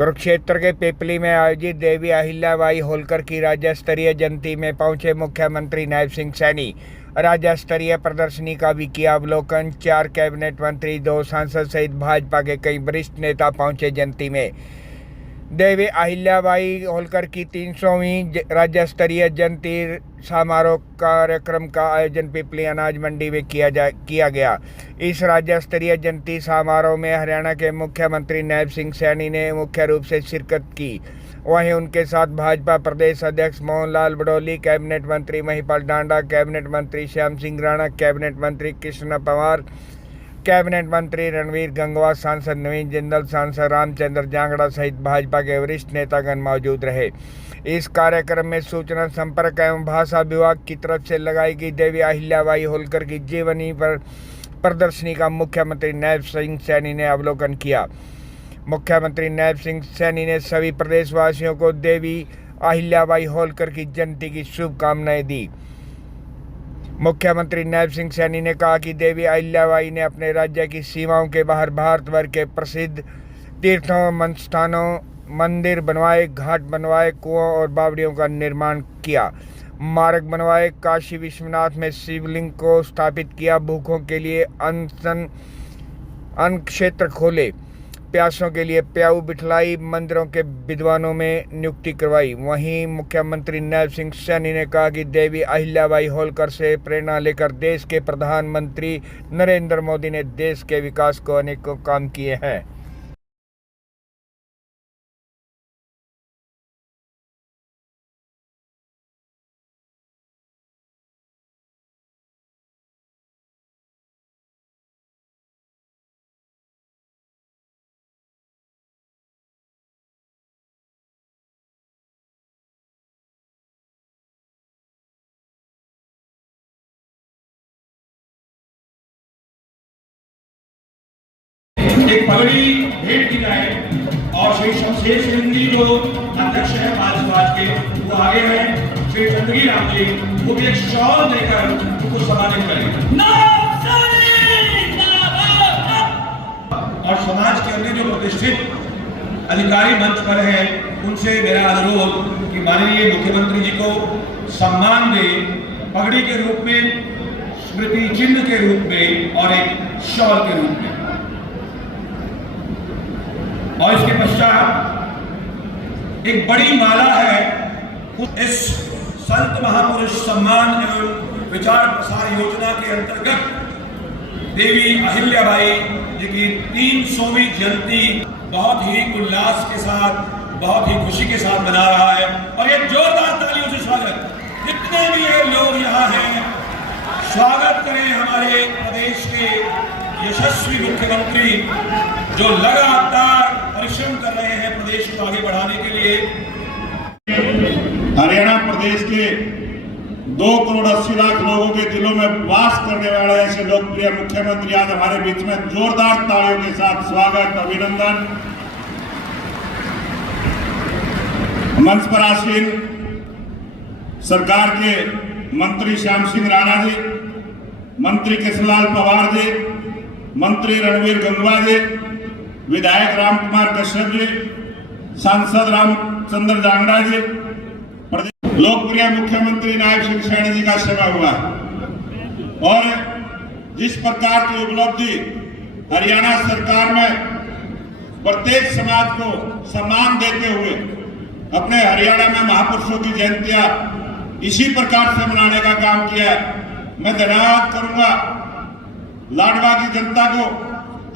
कुरुक्षेत्र के पिपली में आयोजित देवी अहिल्याबाई होलकर की राज्य स्तरीय जयंती में पहुंचे मुख्यमंत्री नायब सिंह सैनी। राज्य स्तरीय प्रदर्शनी का भी किया अवलोकन। 4 कैबिनेट मंत्री, 2 सांसद सहित भाजपा के कई वरिष्ठ नेता पहुंचे जयंती में। देवी अहिल्याबाई होलकर की 300वीं राज्य स्तरीय जयंती समारोह कार्यक्रम का आयोजन पिपली अनाज मंडी में किया गया। इस राज्य स्तरीय जयंती समारोह में हरियाणा के मुख्यमंत्री नायब सिंह सैनी ने मुख्य रूप से शिरकत की। वहीं उनके साथ भाजपा प्रदेश अध्यक्ष मोहन लाल बड़ौली, कैबिनेट मंत्री महिपाल डांडा, कैबिनेट मंत्री श्याम सिंह राणा, कैबिनेट मंत्री कृष्ण पवार, कैबिनेट मंत्री रणवीर गंगवा, सांसद नवीन जिंदल, सांसद रामचंद्र जांगड़ा सहित भाजपा के वरिष्ठ नेतागण मौजूद रहे। इस कार्यक्रम में सूचना संपर्क एवं भाषा विभाग की तरफ से लगाई गई देवी अहिल्याबाई होलकर की जीवनी पर प्रदर्शनी का मुख्यमंत्री नायब सिंह सैनी ने अवलोकन किया। मुख्यमंत्री नायब सिंह सैनी ने सभी प्रदेशवासियों को देवी अहिल्याबाई होलकर की जयंती की शुभकामनाएं दी। मुख्यमंत्री नायब सिंह सैनी ने कहा कि देवी अहिल्याबाई ने अपने राज्य की सीमाओं के बाहर भारतभर के प्रसिद्ध तीर्थों, स्थानों, मंदिर बनवाए, घाट बनवाए, कुओं और बावड़ियों का निर्माण किया, मार्ग बनवाए, काशी विश्वनाथ में शिवलिंग को स्थापित किया, भूखों के लिए अन्न क्षेत्र खोले, प्यासों के लिए प्याऊ बिठलाई, मंदिरों के विद्वानों में नियुक्ति करवाई। वहीं मुख्यमंत्री नायब सिंह सैनी ने कहा कि देवी अहिल्याबाई होलकर से प्रेरणा लेकर देश के प्रधानमंत्री नरेंद्र मोदी ने देश के विकास को अनेकों काम किए हैं। एक पगड़ी भेंट की जाए और श्री शमशेर सिंह जी जो अध्यक्ष है समाज के, वो आगे हैं। श्री चंद्रगी राम जी वो भी एक शॉल देकर उनको सम्मानित करेंगे। और समाज के अन्य जो प्रतिष्ठित अधिकारी मंच पर हैं, उनसे मेरा अनुरोध कि माननीय मुख्यमंत्री जी को सम्मान दें, पगड़ी के रूप में, स्मृति चिन्ह के रूप में और एक शॉल के रूप में। और इसके पश्चात एक बड़ी माला है। इस संत महापुरुष सम्मान एवं विचार प्रसार योजना के अंतर्गत देवी अहिल्याबाई जी की 300वीं जयंती बहुत ही उल्लास के साथ, बहुत ही खुशी के साथ मना रहा है। और एक जोरदार तालियों से स्वागत, जितने भी लोग यहाँ हैं, स्वागत करें हमारे प्रदेश के यशस्वी मुख्यमंत्री जो लगातार परिश्रम कर रहे हैं प्रदेश को आगे बढ़ाने के लिए। हरियाणा प्रदेश के 2 करोड़ 80 लाख लोगों के दिलों में वास करने वाले ऐसे लोकप्रिय मुख्यमंत्री आज हमारे बीच में, जोरदार तालियों के साथ स्वागत, अभिनंदन। मंच पर आसीन सरकार के मंत्री श्याम सिंह राणा जी, मंत्री कृष्णलाल पवार जी, मंत्री रणवीर गंगवा जी, विधायक राम कुमार कश्यप जी, सांसद रामचंद्र जांगड़ा जी, लोकप्रिय मुख्यमंत्री नायब सिंह सैनी जी का समय हुआ। और जिस प्रकार की उपलब्धि हरियाणा सरकार में प्रत्येक समाज को सम्मान देते हुए अपने हरियाणा में महापुरुषों की जयंतियां इसी प्रकार से मनाने का काम किया। मैं धन्यवाद करूंगा लाडवा की जनता को।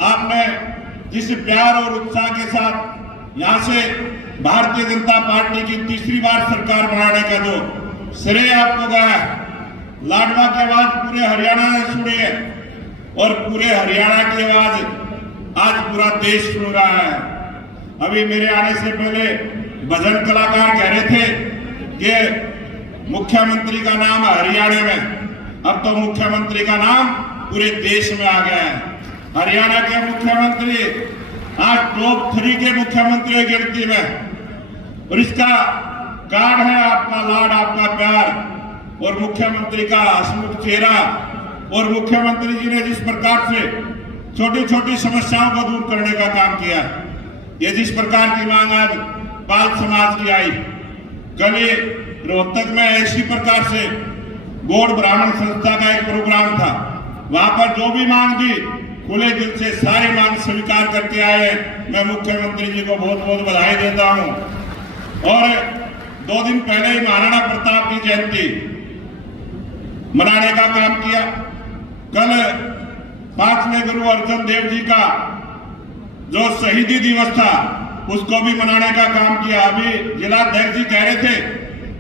आपने जिस प्यार और उत्साह के साथ यहाँ से भारतीय जनता पार्टी की तीसरी बार सरकार बनाने का जो श्रेय आपको गया है, लाडवा की आवाज पूरे हरियाणा ने सुनी है और पूरे हरियाणा की आवाज आज पूरा देश सुन रहा है। अभी मेरे आने से पहले भजन कलाकार कह रहे थे कि मुख्यमंत्री का नाम हरियाणा में, अब तो मुख्यमंत्री का नाम पूरे देश में आ गया है। हरियाणा के मुख्यमंत्री आज टॉप 3 के मुख्यमंत्री की गिनती में, और इसका कारण है आपका लाड, आपका प्यार और मुख्यमंत्री का हंसमुख चेहरा। और मुख्यमंत्री जी ने जिस प्रकार से छोटी छोटी समस्याओं को दूर करने का काम किया, ये जिस प्रकार की मांग आज पाल समाज की आई, कल ये रोहतक में ऐसी प्रकार से गौड़ ब्राह्मण संस्था का एक प्रोग्राम था, वहां पर जो भी मांग थी खुले दिल से सारी मांग स्वीकार करके आए। मैं मुख्यमंत्री जी को बहुत बहुत बधाई देता हूं। और 2 दिन पहले ही महाराणा प्रताप की जयंती मनाने का काम किया। कल 5वें गुरु अर्जन देव जी का जो शहीदी दिवस था उसको भी मनाने का काम किया। अभी जिलाध्यक्ष जी कह रहे थे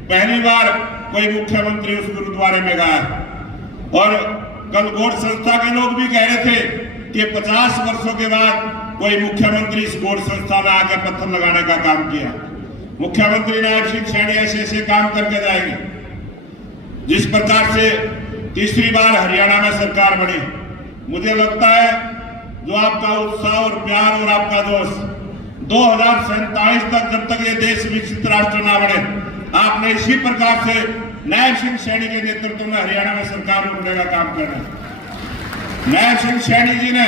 पहली बार कोई मुख्यमंत्री उस गुरुद्वारे में गया। और कल गौड़ संस्था के लोग भी कह रहे थे कि 50 वर्षों के बाद कोई मुख्यमंत्री इस गौड़ संस्था में आकर पत्थर लगाने का काम किया। मुख्यमंत्री नायब सिंह सैनी ऐसे काम करके जाएंगे। जिस प्रकार से तीसरी बार हरियाणा में सरकार बनी, मुझे लगता है जो आपका उत्साह और प्यार और आपका जोश 2047 तक, जब तक ये देश विकसित राष्ट्र ना बने, आपने इसी प्रकार से नायब सिंह सैनी के नेतृत्व में हरियाणा में सरकार उठने का काम करना है। नायब सिंह सैनी जी ने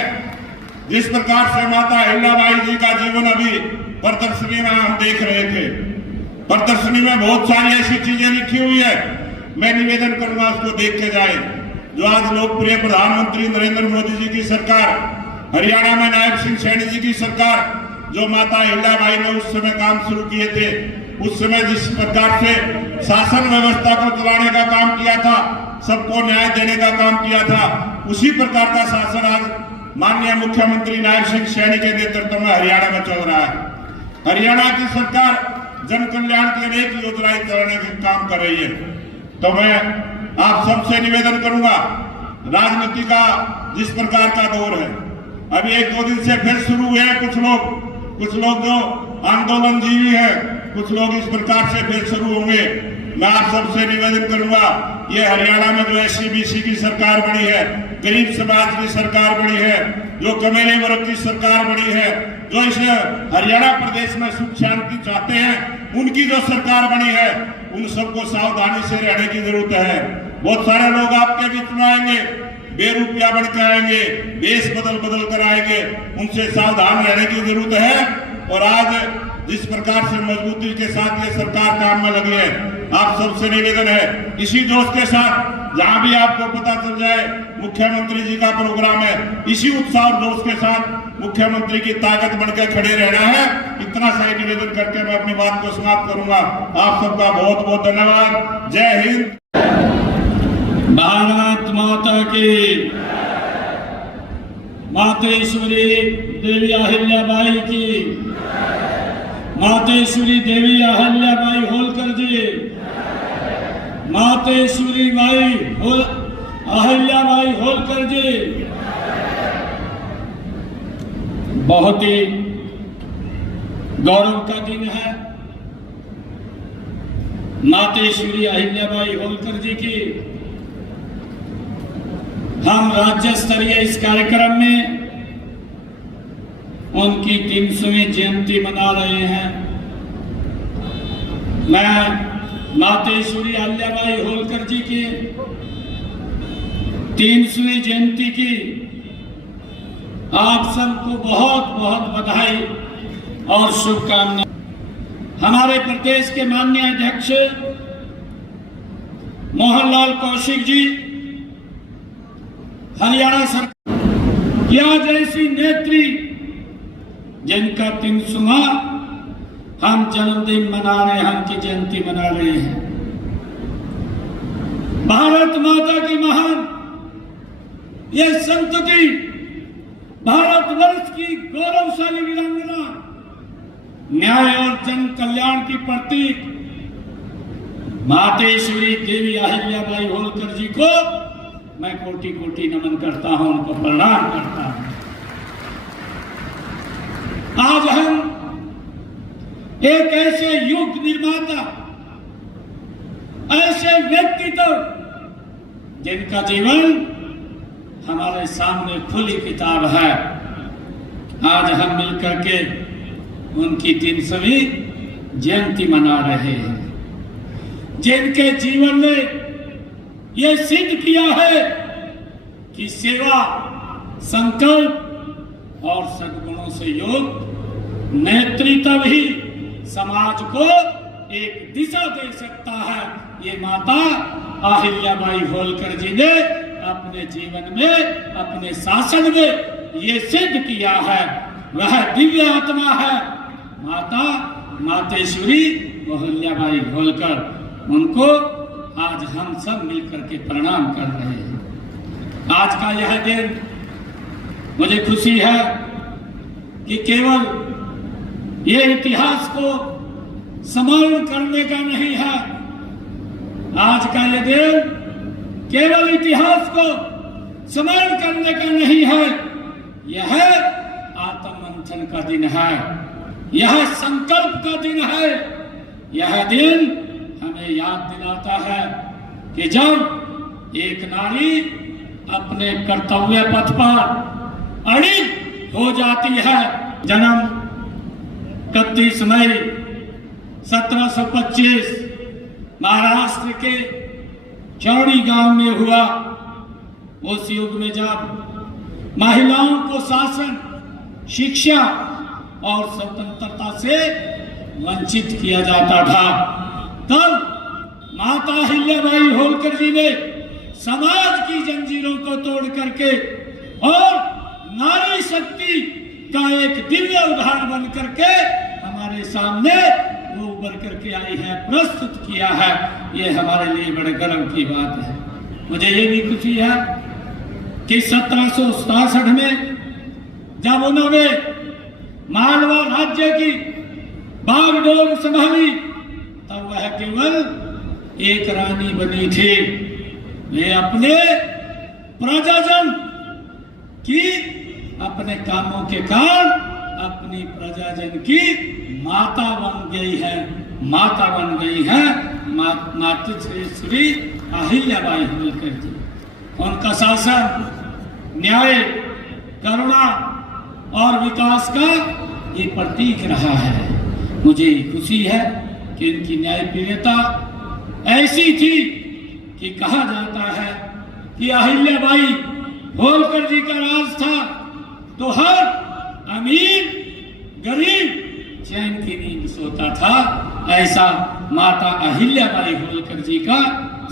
जिस प्रकार से माता अहिल्याबाई जी का जीवन अभी प्रदर्शनी में हम देख रहे थे, प्रदर्शनी में बहुत सारी ऐसी चीजें लिखी हुई है, मैं निवेदन करूंगा उसको देख के जाए। जो आज लोकप्रिय प्रधानमंत्री नरेंद्र मोदी जी की सरकार, हरियाणा में नायब सिंह सैनी जी की सरकार, जो माता अहिल्याबाई ने उस समय काम शुरू किए थे, उस समय जिस प्रकार से शासन व्यवस्था को चलाने का काम किया था, सबको न्याय देने का काम किया था, उसी प्रकार का शासन आज माननीय मुख्यमंत्री नायब सिंह सैनी के नेतृत्व में हरियाणा में चल रहा है। हरियाणा की सरकार जन कल्याण की अनेक योजनाएं चलाने का काम कर रही है। तो मैं आप सबसे निवेदन करूंगा, राजनीति का जिस प्रकार का दौर है, अभी 1-2 दिन से फिर शुरू हुए हैं। कुछ लोग जो आंदोलन जीवी है, कुछ लोग इस प्रकार से फिर शुरू होंगे। मैं आप सबसे निवेदन करूंगा, ये हरियाणा में जो SC-BC की सरकार बनी है, गरीब समाज की सरकार बनी है, जो कमेले वर्ग की सरकार बनी है, जो इस हरियाणा प्रदेश में सुख शांति चाहते हैं, उनकी जो सरकार बनी है, उन सबको सावधानी से रहने की जरूरत है। बहुत सारे लोग आपके बीच में आएंगे, बेरुपया बन के आएंगे, देश बदल कर आएंगे, उनसे सावधान रहने की जरूरत है। और आज जिस प्रकार से मजबूती के साथ ये सरकार काम में लगी है, आप सबसे निवेदन है, इसी जोश के साथ जहां भी आपको पता चल जाए मुख्यमंत्री जी का प्रोग्राम है, इसी उत्साह और जोश के साथ मुख्यमंत्री की ताकत बनकर खड़े रहना है। इतना सा निवेदन करके मैं अपनी बात को समाप्त करूंगा। आप सबका बहुत बहुत धन्यवाद। जय हिंद। भारत माता की, मातेश्वरी देवी अहिल्याबाई की, मातेश्वरी देवी अहिल्याबाई होलकर जी, मातेश्वरी अहिल्याबाई होलकर जी। बहुत ही गौरव का दिन है। मातेश्वरी अहिल्याबाई होलकर जी की हम राज्य स्तरीय इस कार्यक्रम में उनकी 300वीं जयंती मना रहे हैं। मैं मातेश्वरी अहिल्याबाई होलकर जी की 300वीं जयंती की आप सबको बहुत बहुत बधाई और शुभकामनाएं। हमारे प्रदेश के माननीय अध्यक्ष मोहनलाल कौशिक जी, हरियाणा सरकार या जैसी नेत्री जिनका 300वां हम जन्मदिन मना रहे हैं, उनकी जयंती मना रहे हैं। भारत माता की महान ये संतति, भारतवर्ष की गौरवशाली वीरांगना, न्याय और जन कल्याण की प्रतीक मातेश्वरी देवी अहिल्याबाई होलकर जी को मैं कोटि कोटि नमन करता हूं, उनको प्रणाम करता हूं। आज हम एक ऐसे युग निर्माता, ऐसे व्यक्तित्व जिनका जीवन हमारे सामने खुली किताब है, आज हम मिलकर के उनकी 300वीं जयंती मना रहे हैं। जिनके जीवन ने यह सिद्ध किया है कि सेवा, संकल्प और सद्गुणों से योग नेतृत्व ही समाज को एक दिशा दे सकता है। ये माता अहिल्याबाई होलकर जी ने अपने जीवन में, अपने शासन में ये सिद्ध किया है। वह दिव्य आत्मा है माता मातेश्वरी अहिल्याबाई होलकर। उनको आज हम सब मिलकर के प्रणाम कर रहे हैं। आज का यह दिन मुझे खुशी है कि केवल ये इतिहास को स्मरण करने का नहीं है। आज का यह दिन केवल इतिहास को स्मरण करने का नहीं है, यह आत्ममंथन का दिन है, यह संकल्प का दिन है। यह दिन हमें याद दिलाता है कि जब एक नारी अपने कर्तव्य पथ पर अड़िग हो जाती है। जन्म 31 मई 1725 महाराष्ट्र के चौड़ी गांव में हुआ। उस युग में जब महिलाओं को शासन, शिक्षा और स्वतंत्रता से वंचित किया जाता था, तब माता अहिल्याबाई होलकर जी ने समाज की जंजीरों को तोड़ करके और नारी शक्ति का एक दिव्य उदाहरण बन करके हमारे सामने वो उभर करके आई है, प्रस्तुत किया है। ये हमारे लिए बड़े गर्व की बात है। मुझे ये भी खुशी है कि 1767 में जब उन्होंने मालवा राज्य की बागडोर संभाली, तब वह केवल एक रानी बनी थी। वे अपने प्रजाजन की, अपने कामों के कारण अपनी प्रजाजन की माता बन गई है, माता बन गई है मातृश्री अहिल्याबाई होलकर जी। उनका शासन न्याय, करुणा और विकास का ये प्रतीक रहा है। मुझे खुशी है कि इनकी न्यायप्रियता ऐसी थी कि कहा जाता है कि अहिल्याबाई होलकर जी का राज था तो हर अमीर गरीब चैन की नींद सोता था। ऐसा माता अहिल्याबाई होलकर जी का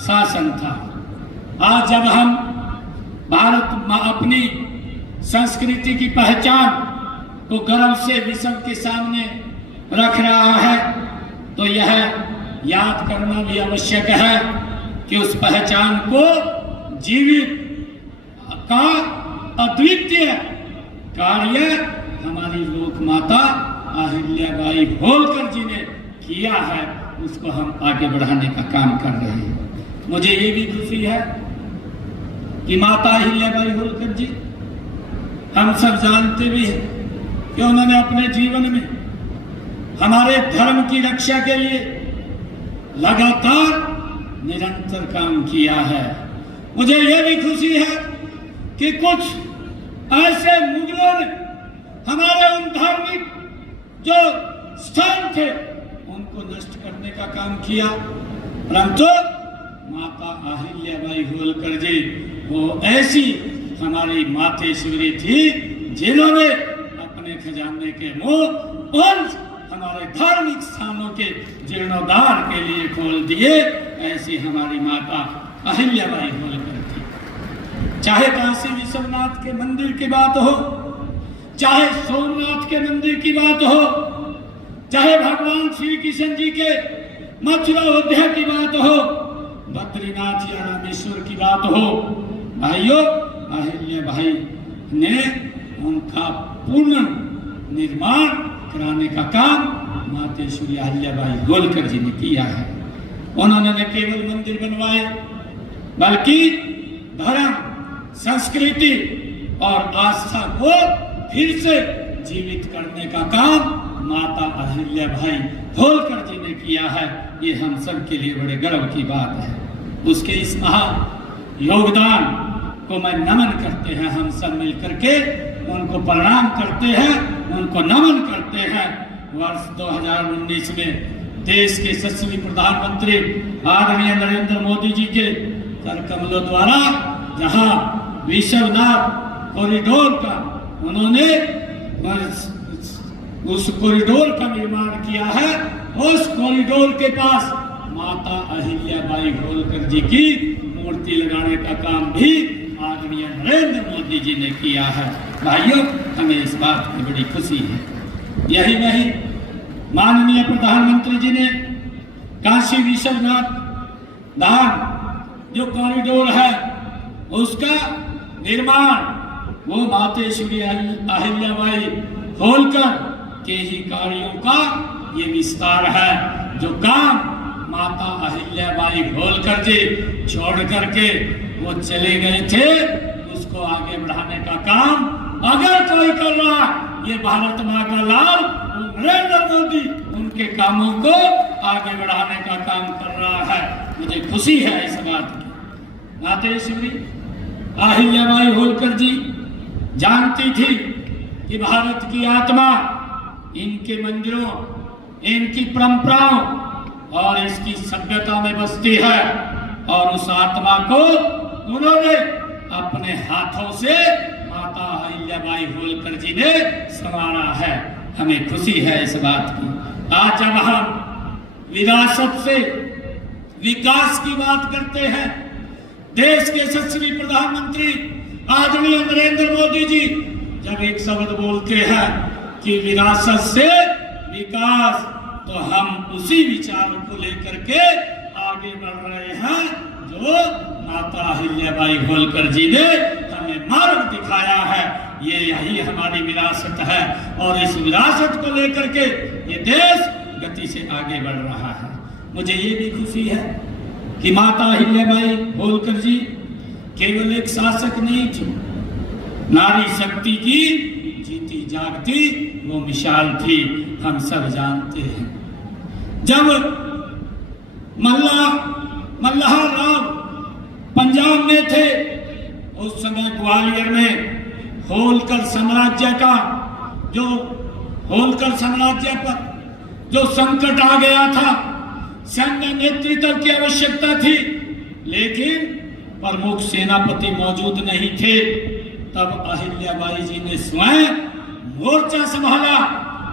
शासन था। आज जब हम भारत अपनी संस्कृति की पहचान को गर्व से विश्व के सामने रख रहा है, तो यह याद करना भी आवश्यक है कि उस पहचान को जीवित का अद्वितीय कार्य हमारी लोक माता अहिल्याबाई होलकर जी ने किया है, उसको हम आगे बढ़ाने का काम कर रहे हैं। मुझे ये भी खुशी है कि माता अहिल्याबाई होलकर जी, हम सब जानते भी हैं कि उन्होंने अपने जीवन में हमारे धर्म की रक्षा के लिए लगातार निरंतर काम किया है। मुझे यह भी खुशी है कि कुछ ऐसे मुगलों ने हमारे उन धार्मिक जो स्थान थे उनको नष्ट करने का काम किया, परंतु माता अहिल्याबाई होलकर जी वो ऐसी हमारी मातेश्वरी थी जिन्होंने अपने खजाने के मुंह उन हमारे धार्मिक स्थानों के जीर्णोद्धार के लिए खोल दिए। ऐसी हमारी माता अहिल्याबाई होलकर थी। चाहे काशी विश्वनाथ के मंदिर की बात हो, चाहे सोमनाथ के मंदिर की बात हो, चाहे भगवान श्री कृष्ण जी के मथुरा अयोध्या की बात हो, बद्रीनाथ या रामेश्वर की बात हो, भाइयों अहिल्याबाई ने उनका पूर्ण निर्माण कराने का काम मातेश्वरी अहिल्याबाई होलकर जी ने किया है। उन्होंने न केवल मंदिर बनवाए बल्कि धर्म, संस्कृति और आस्था को फिर से जीवित करने का काम माता अहिल्याबाई होलकर जी ने किया है। ये हम सब के लिए बड़े गर्व की बात है। उसके इस महान योगदान को मैं नमन करते हैं, हम सब मिलकर के उनको प्रणाम करते हैं, उनको नमन करते हैं। वर्ष 2019 में देश के यशस्वी प्रधानमंत्री आदरणीय नरेंद्र मोदी जी के कर कमलों द्वारा जहां विश्वनाथ कॉरिडोर का उन्होंने उस कॉरिडोर का निर्माण किया है। उस कॉरिडोर के पास माता अहिल्याबाई होलकर जी की मूर्ति लगाने का काम भी आदरणीय नरेंद्र मोदी जी ने किया है। भाइयों, हमें इस बात की बड़ी खुशी है। यही नहीं, माननीय प्रधानमंत्री जी ने काशी विश्वनाथ धाम जो कॉरिडोर है उसका निर्माण वो मातेश्वरी अहिल्याबाई होलकर के ही कार्यों का ये विस्तार है। जो काम माता अहिल्याबाई होलकर जी छोड़ करके वो चले गए थे, उसको आगे बढ़ाने का काम अगर कोई कर रहा, ये भारत माँ का लाल नरेंद्र मोदी उनके कामों को आगे बढ़ाने का काम कर रहा है। मुझे खुशी है इस बात की। मातेश्वरी अहिल्याबाई होलकर जी जानती थी कि भारत की आत्मा इनके मंदिरों, इनकी परंपराओं और इसकी सभ्यता में बसती है, और उस आत्मा को उन्होंने अपने हाथों से माता अहिल्याबाई होलकर जी ने संवारा है। हमें खुशी है इस बात की। आज जब हम विरासत से विकास की बात करते हैं, देश के यशस्वी प्रधानमंत्री आदरणीय नरेंद्र मोदी जी जब एक शब्द बोलते हैं कि विरासत से विकास, तो हम उसी विचार को लेकर के आगे बढ़ रहे हैं जो माता अहिल्याबाई होलकर जी ने हमें मार्ग दिखाया है। ये यही हमारी विरासत है, और इस विरासत को लेकर के ये देश गति से आगे बढ़ रहा है। मुझे ये भी खुशी है कि माता अहिल्याबाई होलकर जी केवल एक शासक नहीं थी, नारी शक्ति की जीती जागती वो मिसाल थी। हम सब जानते हैं, जब मल्हार राव पंजाब में थे, उस समय ग्वालियर में होलकर साम्राज्य पर जो संकट आ गया था, सैन्य नेतृत्व की आवश्यकता थी, लेकिन प्रमुख सेनापति मौजूद नहीं थे। तब अहिल्याबाई जी ने स्वयं मोर्चा संभाला।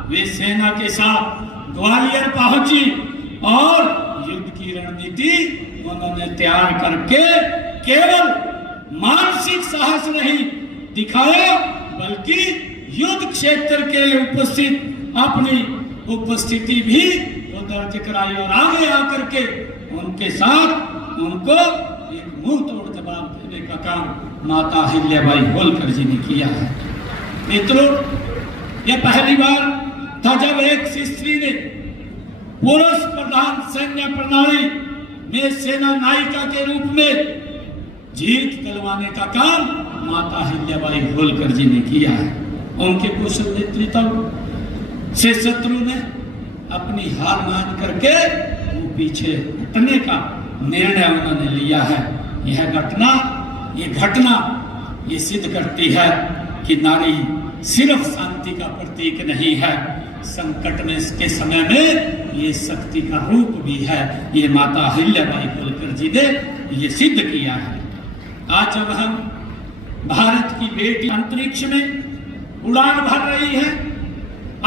वे सेना के साथ ग्वालियर पहुंची और युद्ध की रणनीति उन्होंने तैयार करके केवल मानसिक साहस नहीं दिखाया, बल्कि युद्ध क्षेत्र के उपस्थित अपनी उपस्थिति भी दर्ज कराई, और आगे आकर के उनके साथ उनको एक मुंह तोड़ जवाब देने का काम माता अहिल्याबाई होलकर जी ने किया है। मित्रों, यह पहली बार था जब एक स्त्री ने पुरुष प्रधान सैन्य प्रणाली में सेना नायिका के रूप में जीत दिलवाने का काम माता अहिल्याबाई होलकर जी ने किया है। उनके कुशल नेतृत्व से शत्रु ने अपनी हार मान करके वो पीछे हटने का निर्णय उन्होंने लिया है। यह घटना ये सिद्ध करती है कि नारी सिर्फ शांति का प्रतीक नहीं है, संकट में के समय में ये शक्ति का रूप भी है। ये माता अहिल्याबाई होलकर जी ने ये सिद्ध किया है। आज जब हम भारत की बेटी अंतरिक्ष में उड़ान भर रही है,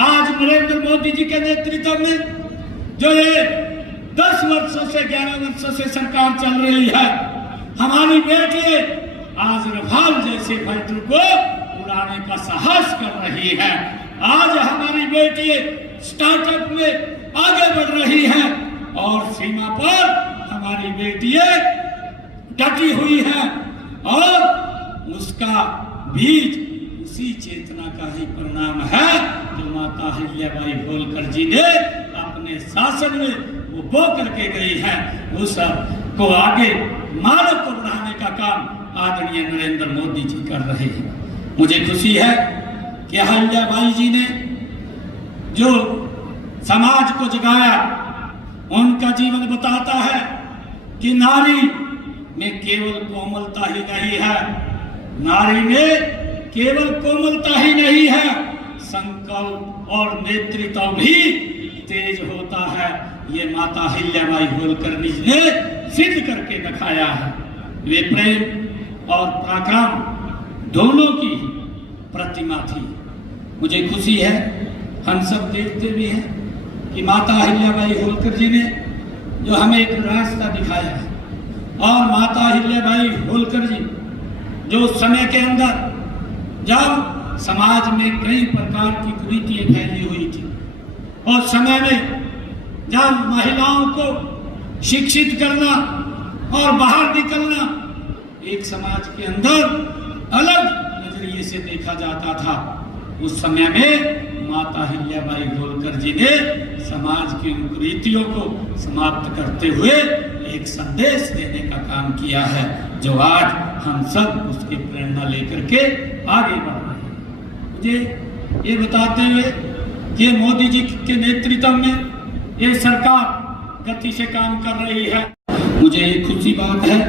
आज नरेंद्र मोदी जी के नेतृत्व में जो ये 10 वर्षों से 11 वर्षों से सरकार चल रही है, हमारी बेटी आज रफाल जैसे फाइटर को उड़ाने का साहस कर रही है। आज हमारी बेटी स्टार्टअप में आगे बढ़ रही है, और सीमा पर हमारी बेटियां डटी हुई हैं, और उसका बीज उसी चेतना का ही परिणाम है जो माता अहिल्याबाई होलकर जी ने अपने शासन में वो बो करके गई है। उस को आगे मानव को बढ़ाने का काम आदरणीय नरेंद्र मोदी जी कर रहे हैं। मुझे खुशी है कि अहिल्याबाई जी ने जो समाज को जगाया, उनका जीवन बताता है कि नारी में केवल कोमलता ही नहीं है, नारी में केवल कोमलता ही नहीं है, संकल्प और नेतृत्व भी तेज होता है। ये माता अहिल्याबाई होलकर जी ने सिद्ध करके दिखाया है। वे प्रेम और पराक्रम दोनों की प्रतिमा थी। मुझे खुशी है हम सब देखते भी हैं कि माता अहिल्याबाई होलकर जी ने जो हमें एक रास्ता दिखाया है, और माता अहिल्याबाई होलकर जी जो समय के अंदर जब समाज में कई प्रकार की कुरीतियां फैली हुई थी, और समय में जब महिलाओं को शिक्षित करना और बाहर निकलना एक समाज के अंदर अलग नजरिए से देखा जाता था, उस समय में माता अहिल्याबाई होलकर जी ने समाज की उन कुरीतियों को समाप्त करते हुए एक संदेश देने का काम किया है, जो आज हम सब उसकी प्रेरणा लेकर के आगे बढ़ रहे हैं। मुझे ये बताते हुए कि मोदी जी के नेतृत्व में ये सरकार गति से काम कर रही है, मुझे ये खुशी बात है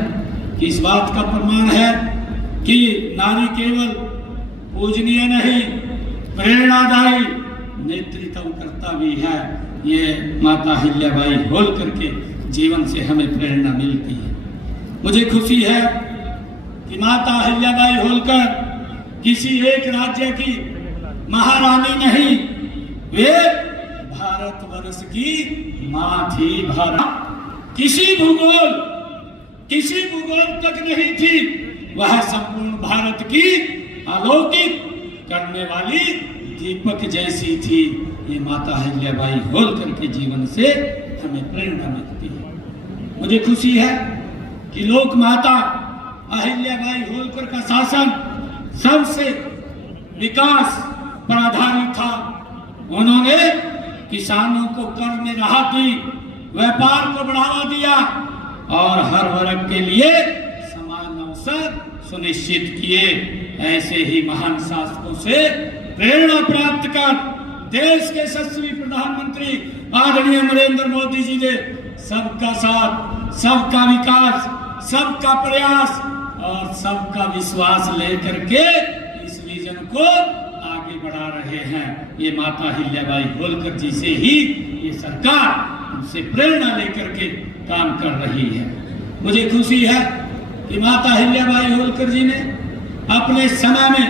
कि इस बात का प्रमाण है कि नारी केवल पूजनीय नहीं, प्रेरणादायी नेतृत्व करता भी है। ये माता अहिल्याबाई होलकर के जीवन से हमें प्रेरणा मिलती है। मुझे खुशी है कि माता अहिल्याबाई होलकर किसी एक राज्य की महारानी नहीं, वे भारतवर्ष की मां थी। भारत किसी भूगोल तक नहीं थी, वह संपूर्ण भारत की अलौकिक करने वाली दीपक जैसी थी। ये माता अहिल्याबाई होलकर के जीवन से हमें प्रेरणा मिलती है। मुझे खुशी है कि लोक माता अहिल्याबाई होलकर का शासन सबसे विकास पर आधारित था। उन्होंने किसानों को कर में राहत दी, व्यापार को बढ़ावा दिया और हर वर्ग के लिए समान अवसर सुनिश्चित किए। ऐसे ही महान शासकों से प्रेरणा प्राप्त कर देश के यशस्वी प्रधानमंत्री आदरणीय नरेंद्र मोदी जी ने सबका साथ, सबका विकास, सबका प्रयास और सबका विश्वास लेकर के इस विजन को आगे बढ़ा रहे हैं। ये माता अहिल्याबाई होलकर जी से ही ये सरकार उनसे प्रेरणा लेकर के काम कर रही है। मुझे खुशी है कि माता अहिल्याबाई होलकर जी ने अपने समय में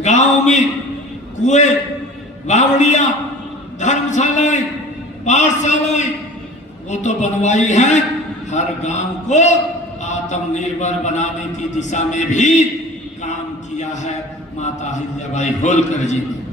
गांव में कुएं, बावड़ियां, धर्मशालाएं, पाठशालाएं वो तो बनवाई हैं, हर गांव को आत्मनिर्भर बनाने की दिशा में भी काम किया है माता अहिल्याबाई होलकर जी ने।